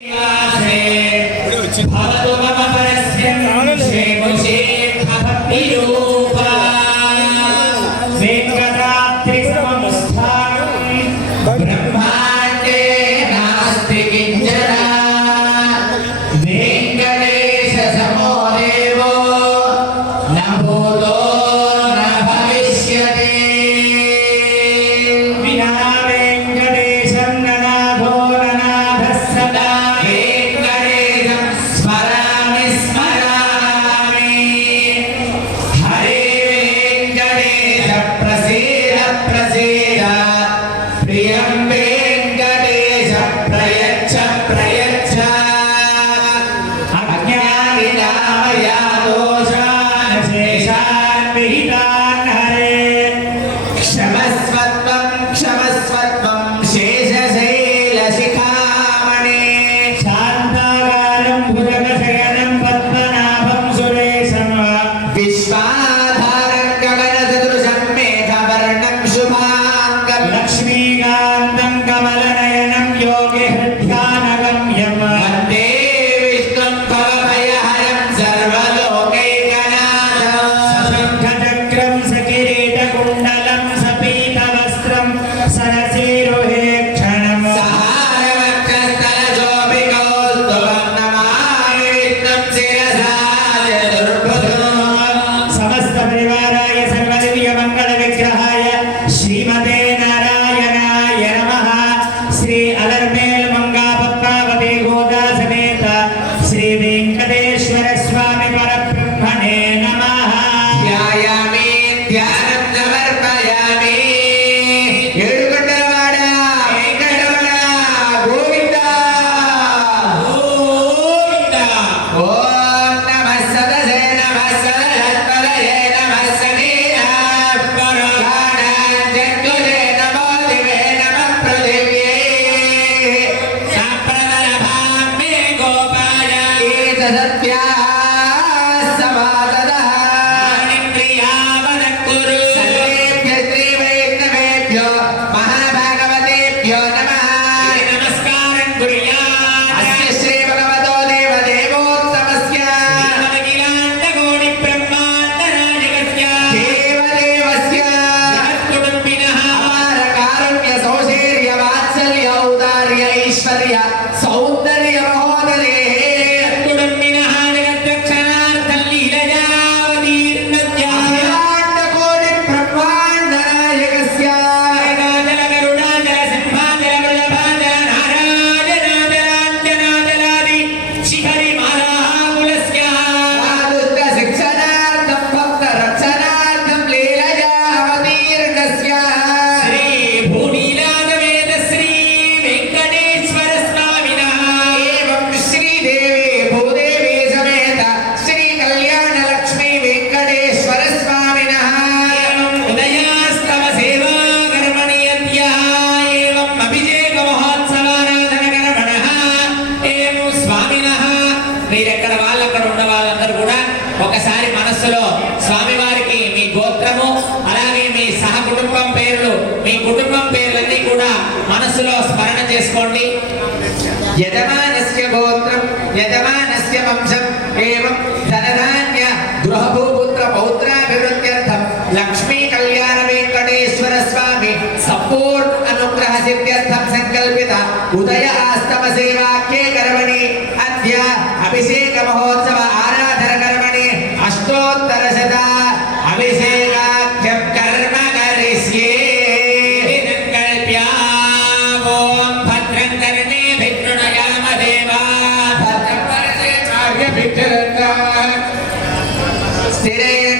안녕하세요. 바라도마 de gracias. కుటుంబం పేర్లు మీ కుటుంబం పేర్లన్నీ కూడా మనసులో స్మరణ చేసుకోండి. యజమానస్య వంశం ఏవం లక్ష్మీ కళ్యాణ వెంకటేశ్వర స్వామి సపోర్ట్ అనుగ్రహ సంకల్పిత ఉదయ Amen.